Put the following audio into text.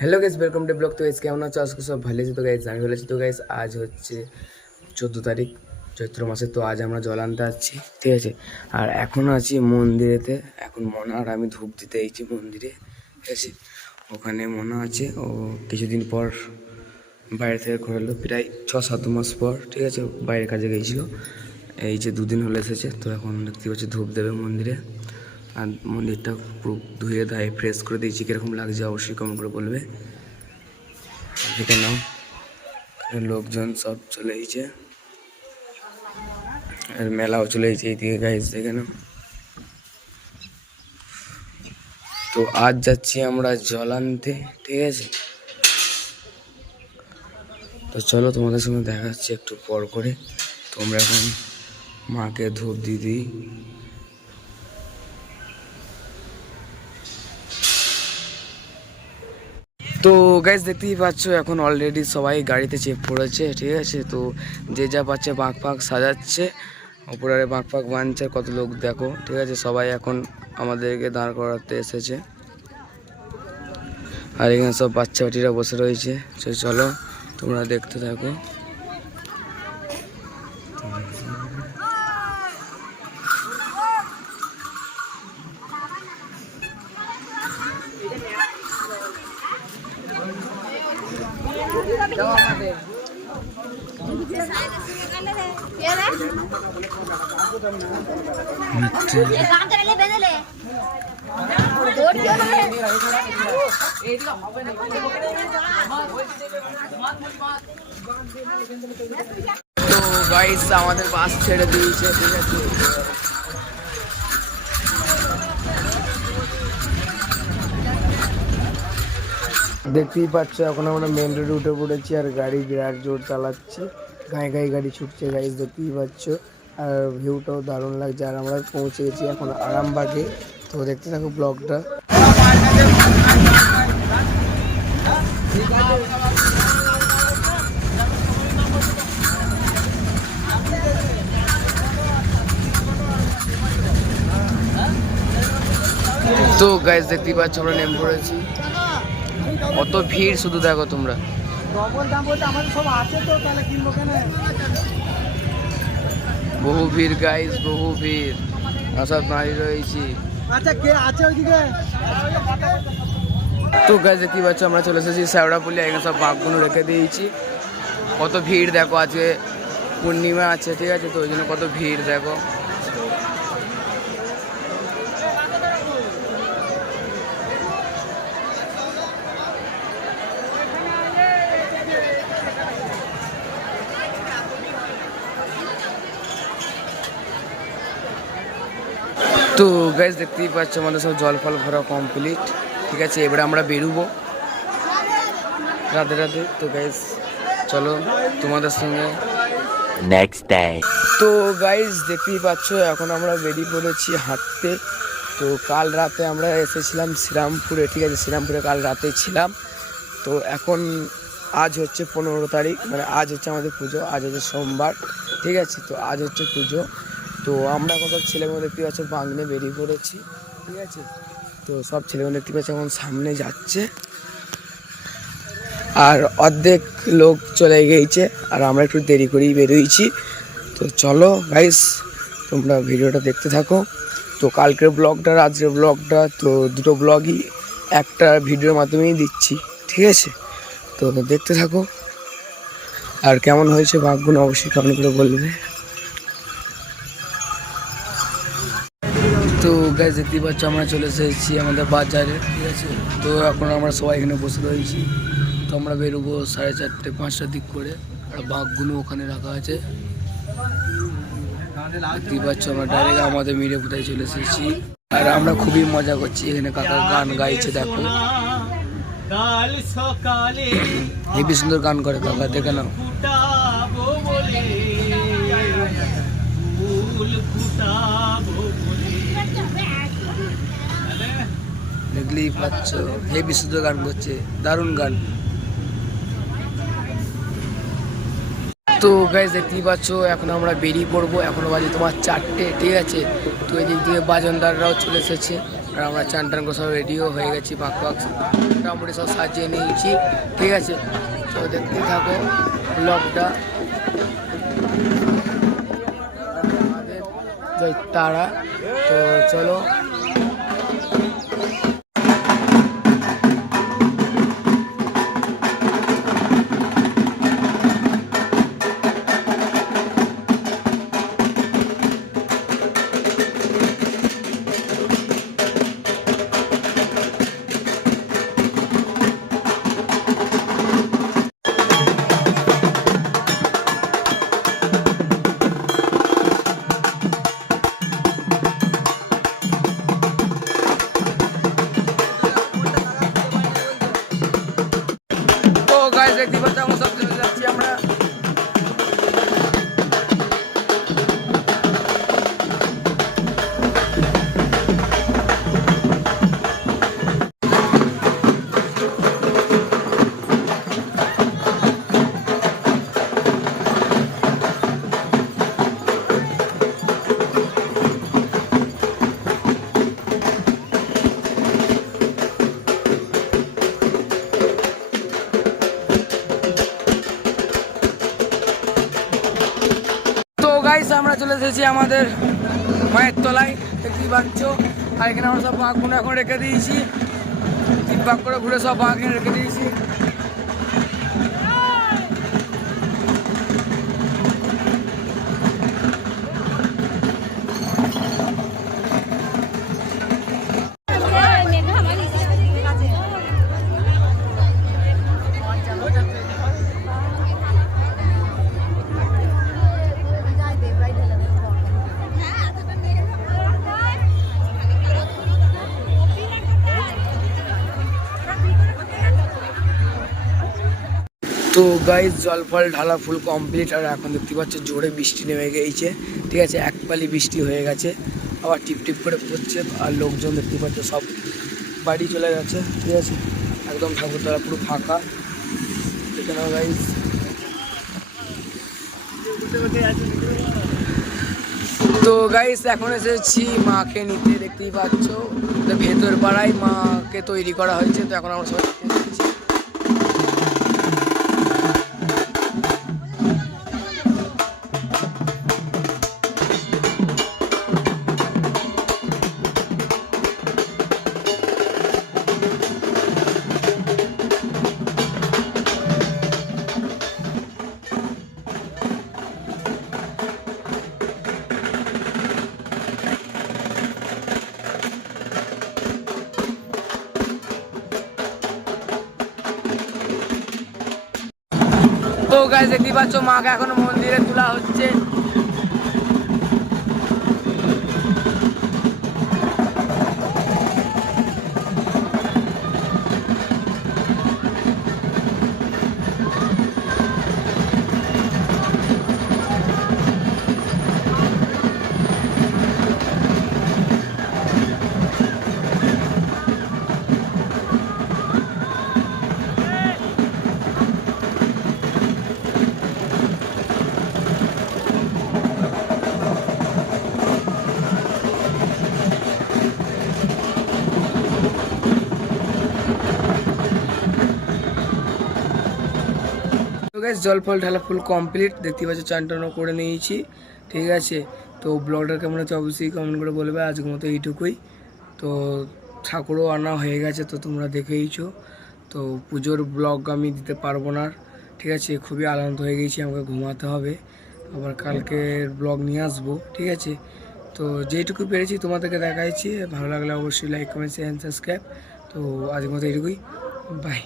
Hello guys, welcome to blog. তো guys কেমন আছো? আজকে সব ভালো আছে? তো গাইস আমি ভালো আছি। তো গাইস আজ হচ্ছে 14 তারিখ চৈত্র মাসে। তো আজ আমরা জল আনতে যাচ্ছি, ঠিক আছে। আর এখন আছি মন্দিরেতে। এখন মনা আর আমি ধূপ দিতে এইছি মন্দিরে, ঠিক আছে। ওখানে মনা আছে, ও কিছুদিন পর বাইরে থেকে ঘুরে এলো, প্রায় 6-7 মাস পর, ঠিক আছে। বাইরের কাজে গিয়েছিলো, এই যে 2 দিন হলে এসেছে। তো এখন দেখতে পাচ্ছি ধূপ দেবে মন্দিরে। আর মন্দিরটা পুরো ধুয়ে ধায়ে ফ্রেশ করে দিয়েছি। কীরকম লাগছে অবশ্যই কমেন্ট করে বলবে। দেখে নাও, লোকজন সব চলে এসেছে, আর মেলাও চলে এসেছে এইদিকে গাইস, দেখে নাও। তো আজ যাচ্ছি আমরা জল আনতে, ঠিক আছে। তো চলো তোমাদের সঙ্গে দেখা যাচ্ছে একটু পর করে। তোমরা এখন মাকে ধূপ দিয়ে দিই। তো গাইস দেখতেই পাচ্ছ এখন অলরেডি সবাই গাড়িতে চেপে পড়েছে, ঠিক আছে। তো যে যা পাচ্ছে বাঁক ফাঁক সাজাচ্ছে, ওপরে বাঁক ফাঁক বাঁধছে। কত লোক দেখো, ঠিক আছে। সবাই এখন আমাদেরকে দাঁড় করাতে এসেছে, আর এখানে সব বাচ্চা বাটিরা বসে রয়েছে। চলো তোমরা দেখতে থাকো। তো গাইস আমাদের বাস ছেড়ে দিয়েছে, ঠিক আছে। দেখতেই পাচ্ছ এখন আমরা মেন রোডে উঠে পড়েছি, আর গাড়ি বিরাট জোর চালাচ্ছে, গায়ে গায়ে গাড়ি ছুটছে গাইস, দেখতেই পাচ্ছ। আর ভিউটাও দারুণ লাগছে। আর আমরা পৌঁছে গেছি এখন আরামবাগে। তো দেখতে থাকো ব্লগটা। তো গাইস দেখতেই পাচ্ছ আমরা নেমে পড়েছি। অত ভিড় শুধু দেখো তোমরা। বহু ভিড় গাইস, বহু ভিড়। সব দাঁড়িয়ে রয়েছি। তো গাইস দেখতেই পাচ্ছ আমরা চলে এসেছি শ্যাওড়াপুলি। এখানে সব বাঘগুলো রেখে দিয়েছি। কত ভিড় দেখো, আজকে পূর্ণিমা আছে, ঠিক আছে। তো ওই জন্য কত ভিড় দেখো। তো গাইস দেখতেই পাচ্ছ আমাদের সব জল ফল ভরা কমপ্লিট, ঠিক আছে। এবারে আমরা বেরোবো রাতে রাতে। তো গাইস চলো তোমাদের সঙ্গে নেক্সট ডে। তো গাইস দেখতেই পাচ্ছ এখন আমরা বেরিয়ে পড়েছি হাঁটতে। তো কাল রাতে আমরা এসেছিলাম শ্রীরামপুরে, ঠিক আছে। শ্রীরামপুরে কাল রাতে ছিলাম। তো এখন আজ হচ্ছে 15 তারিখ, মানে আজ হচ্ছে আমাদের পুজো। আজ হচ্ছে সোমবার, ঠিক আছে। তো আজ হচ্ছে পুজো। তো আমরা এখন সব ছেলেমেয়ে দেখতে পাচ্ছি বাঁক নিয়ে বেরিয়ে পড়েছি, ঠিক আছে। তো সব ছেলেমেয়ে দেখতে পাচ্ছি এখন সামনে যাচ্ছে, আর অর্ধেক লোক চলে গিয়েছে, আর আমরা একটু দেরি করেই বেরোইছি। তো চলো গাইস তোমরা ভিডিওটা দেখতে থাকো। তো কালকের ব্লগটা আজকের ব্লগটা, তো দুটো ব্লগই একটা ভিডিওর মাধ্যমেই দিচ্ছি, ঠিক আছে। তো দেখতে থাকো, আর কেমন হয়েছে ভাগগুলো অবশ্যই কমেন্ট করে বলবে। তো গাইস দেখতেই পাচ্ছ আমরা চলে এসেছি আমাদের বাজারে, ঠিক আছে। তো এখন আমরা সবাই এখানে বসে রয়েছি। তো আমরা বেরোবো 4:30-5টার দিক করে। আর বাঘগুলো ওখানে রাখা আছে, দেখতেই পাচ্ছ। আমরা ডাইরেক্ট আমাদের মিরে কোথায় চলে এসেছি, আর আমরা খুবই মজা করছি। এখানে কাকা গান গাইছে দেখো, হেবি সুন্দর গান করে কাকা, দেখে নাও। দেখলেই পাচ্ছ হেবি সুন্দর গান করছে, দারুণ গান। তো গাইস দেখতেই পাচ্ছ এখন আমরা বেরিয়ে পড়বো। এখনো বাজে তোমার 4টে, ঠিক আছে। তো এদিক দিয়ে বাজনদাররাও চলে এসেছে, আর আমরা চান টান করে সব রেডিও হয়ে গেছি, পাক মোটামুটি সব সাজিয়ে নিয়েছি, ঠিক আছে। তো দেখতে থাকো ব্লগটা। তারা তো চলো। দেখতে পাচ্ছি আমরা সব চলে যাচ্ছি আমরা। গাইস আমরা চলে এসেছি আমাদের মায়ের তলায়, দেখতেই পাচ্ছ। আর এখানে আমরা সব বাঘগুলো এখন রেখে দিয়েছি, 3 ভাগ করে ঘুরে সব বাঘ এখানে রেখে দিয়েছি। তো গাইস জল ফল ঢালা ফুল কমপ্লিট। আর এখন দেখতে পাচ্ছ জোরে বৃষ্টি নেমে গিয়েছে, ঠিক আছে। এক পালি বৃষ্টি হয়ে গেছে, আবার টিপ টিপ করে পড়ছে। আর লোকজন দেখতে পাচ্ছ সব বাড়ি চলে গেছে, ঠিক আছে। একদম ঠাকুরতলা পুরো ফাঁকা এখানে গাইস। তো গাইস এখন এসেছি মাকে নিতে, দেখতেই পাচ্ছ। ভেতর পাড়ায় মাকে তৈরি করা হয়েছে, তো এখন আমরা সবাই তো গাইস দেখতে পাচ্ছ মাকে এখন মন্দিরে তোলা হচ্ছে। তো গাইস জল ফল ঢালা ফুল কমপ্লিট, দেখতে পাচ্ছ। চান টানও করে নিয়েছি, ঠিক আছে। তো ব্লগটা কেমন হচ্ছে অবশ্যই কমেন্ট করে বলবে। আজকের মতো এইটুকুই। তো ঠাকুরও আনা হয়ে গেছে, তো তোমরা দেখেইছো। তো পুজোর ব্লগ আমি দিতে পারবো না, ঠিক আছে। খুবই আনন্দ হয়ে গেছি, আমাকে ঘুমাতে হবে, আবার কালকের ব্লগ নিয়ে আসবো, ঠিক আছে। তো যেইটুকু পেরেছি তোমাদেরকে দেখাইছি। ভালো লাগলে অবশ্যই লাইক কমেন্ট শেয়ার সাবস্ক্রাইব। তো আজকের মতো এইটুকুই, বাই।